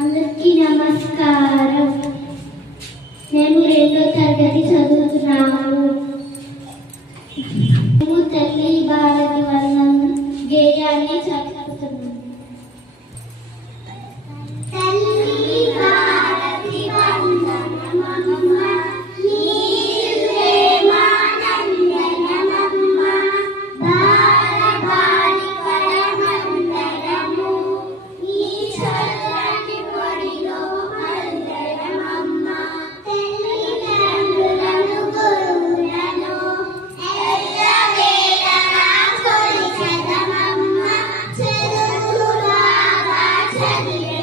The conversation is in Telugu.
అందరికీ నమస్కారం. మేము 2వ తరగతి చదువుతున్నాము. మేము తల్లి భారతి వర్ణం గేయాన్ని చదువుతున్నాము. తల్లి భారతి వందనమమ్మ, నీవే మానందనమమ్మ, బాల బాలికల మందరము, నీ చల్లని పొడిలో మల్లరమమ్మ, తల్లిదండ్రులను గురువులను ఎల్లవేళలా కొలిచెదమమ్మ, చదువులాగా చదివే